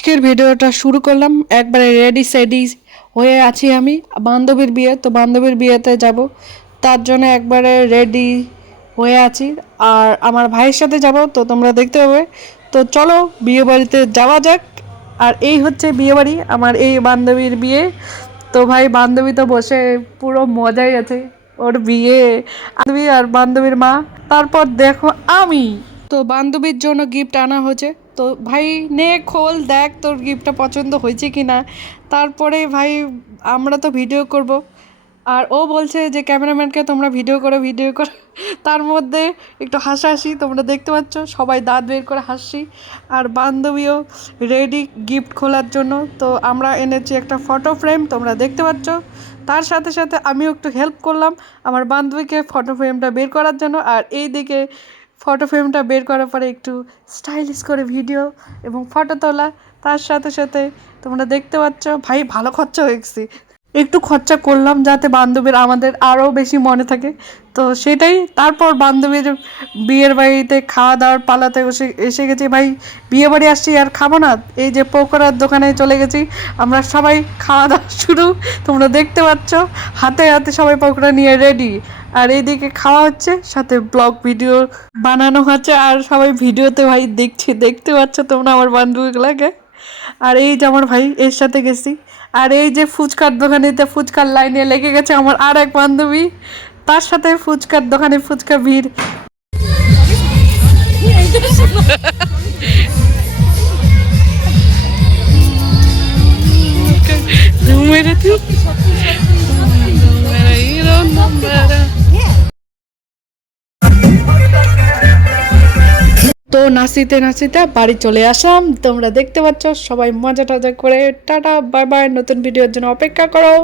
আজকের ভিডিওটা শুরু করলাম, একবারে রেডি সেডি হয়ে আছি আমি। বান্ধবীর বিয়ে, তো বান্ধবীর বিয়েতে যাব, তার জন্য একবারে রেডি হয়ে আছি। আর আমার ভাইয়ের সাথে যাব, তো তোমরা দেখতে পাবে। তো চলো বিয়ে বাড়িতে যাওয়া যাক। আর এই হচ্ছে বিয়ে বাড়ি, আমার এই বান্ধবীর বিয়ে। তো ভাই বান্ধবী তো বসে পুরো মজাই আছে, ওর বিয়ে, বান্ধবী আর বান্ধবীর মা। তারপর দেখো আমি, তো বান্ধবীর জন্য গিফট আনা হয়েছে। তো ভাই নে খোল, দেখ তোর গিফটটা পছন্দ হয়েছে কি না। তারপরে ভাই আমরা তো ভিডিও করব, আর ও বলছে যে ক্যামেরাম্যানকে তোমরা ভিডিও করো ভিডিও করো। তার মধ্যে একটু হাসাহাসি তোমরা দেখতে পাচ্ছ, সবাই দাঁত বের করে হাসছি। আর বান্ধবীও রেডি গিফট খোলার জন্য। তো আমরা এনেছি একটা ফটো ফ্রেম, তোমরা দেখতে পাচ্ছ। তার সাথে সাথে আমিও একটু হেল্প করলাম আমার বান্ধবীকে ফটো ফ্রেমটা বের করার জন্য। আর এই দিকে ফটো ফ্রেমটা বের করার পরে একটু স্টাইলিশ করে ভিডিও এবং ফটো তোলা। তার সাথে সাথে তোমরা দেখতে পাচ্ছ ভাই ভালো খরচা হয়ে গেছে, একটু খরচা করলাম যাতে বান্ধবীর আমাদের আরও বেশি মনে থাকে। তো সেটাই। তারপর বান্ধবীর বিয়ের বাড়িতে খাওয়া দাওয়ার পালাতে এসে গেছি ভাই। বিয়ে বাড়ি আসছি আর খাবো না, এই যে পকোড়ার দোকানে চলে গেছি আমরা সবাই, খাওয়া দাওয়া শুরু। তোমরা দেখতে পাচ্ছ হাতে হাতে সবাই পকোড়া নিয়ে রেডি। আর এইদিকে খাওয়া হচ্ছে, সাথে ব্লগ ভিডিও বানানো হচ্ছে, আর সবাই ভিডিওতে ভাই দেখতে পাচ্ছ তোমরা আমার বান্ধবীগুলোকে। আর এই যে আমার ভাই, এর সাথে গেছি। আর এই যে ফুচকার দোকানেতে ফুচকার লাইনে লেগে গেছে আমার আর এক বান্ধবী, তার সাথে ফুচকার দোকানে ফুচকা ভিড়। তো নাচিতে নাচিতে বাড়ি চলে আসলাম, তোমরা দেখতে পাচ্ছ সবাই মজা টজা করে। টাটা বাই বাই, নতুন ভিডিওর জন্য অপেক্ষা করো।